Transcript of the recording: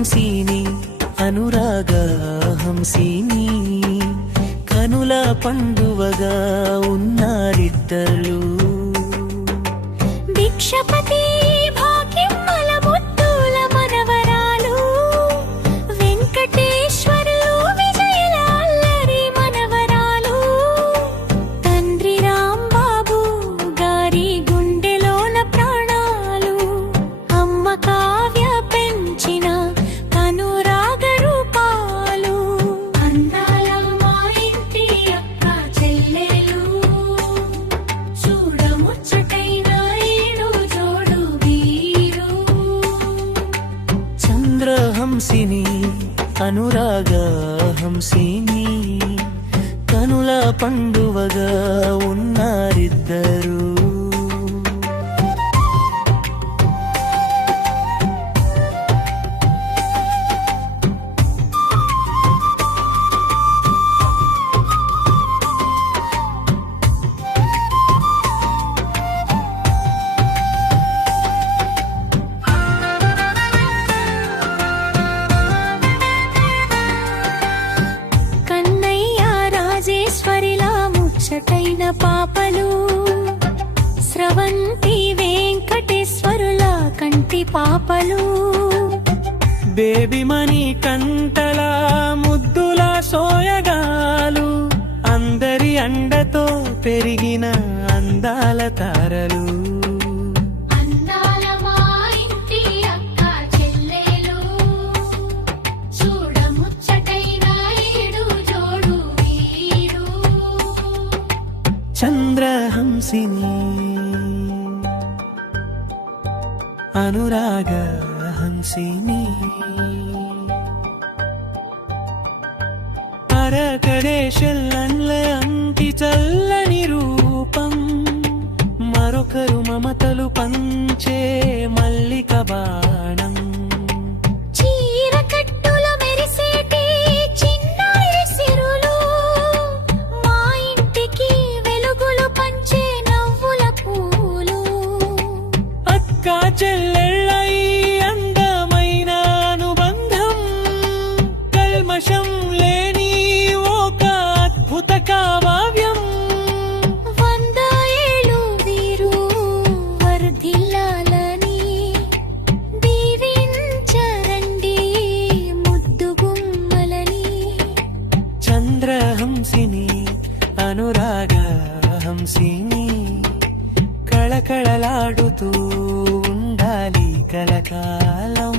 హంసిని అనురాగ హంసిని కనుల పండువగా ఉన్నారిద్దరు భిక్షపతి భాగ్యమ్మల ముద్దుల మనవరాలు వెంకటేశ్వరులు విజయల అల్లరి మనవరాలు తండ్రి రాంబాబు గారి గుండెలోన ప్రాణాలు అమ్మ కావ్య పెంచిన కనురాగ రూపాలు అందాల మా ఇంటి అక్క చెల్లెలు చూడముచ్చటైన చంద్రహంసిని అనురాగ హంసిని కనుల పండువగా ఉన్నారిద్దరు ముచ్చటైన పాపలు స్రవంతి వెంకటేశ్వరుల కంటి పాపలు బేబీ మణి కంటల ముద్దుల సోయగాలు అందరి అండతో పెరిగిన అందాల తారలు చంద్రహంసిని అనురాగ హంసిని అరకదేశల్లండ్ల అంటి చల్లని రూపం మరొకరు మమతలు పంచే మల్లిక బాణం చెల్లెళ్ళ ఈ అందమైన అనుబంధం కల్మషం లేని ఒక అద్భుత కావ్యం 100 ఏళ్ళు వీరు వర్ధిల్లాలని దీవించరండి ముద్దు గుమ్మలని చంద్రహంసిని అనురాగ హంసిని కళకళలాడుతూ ఉండాలి కలకాలం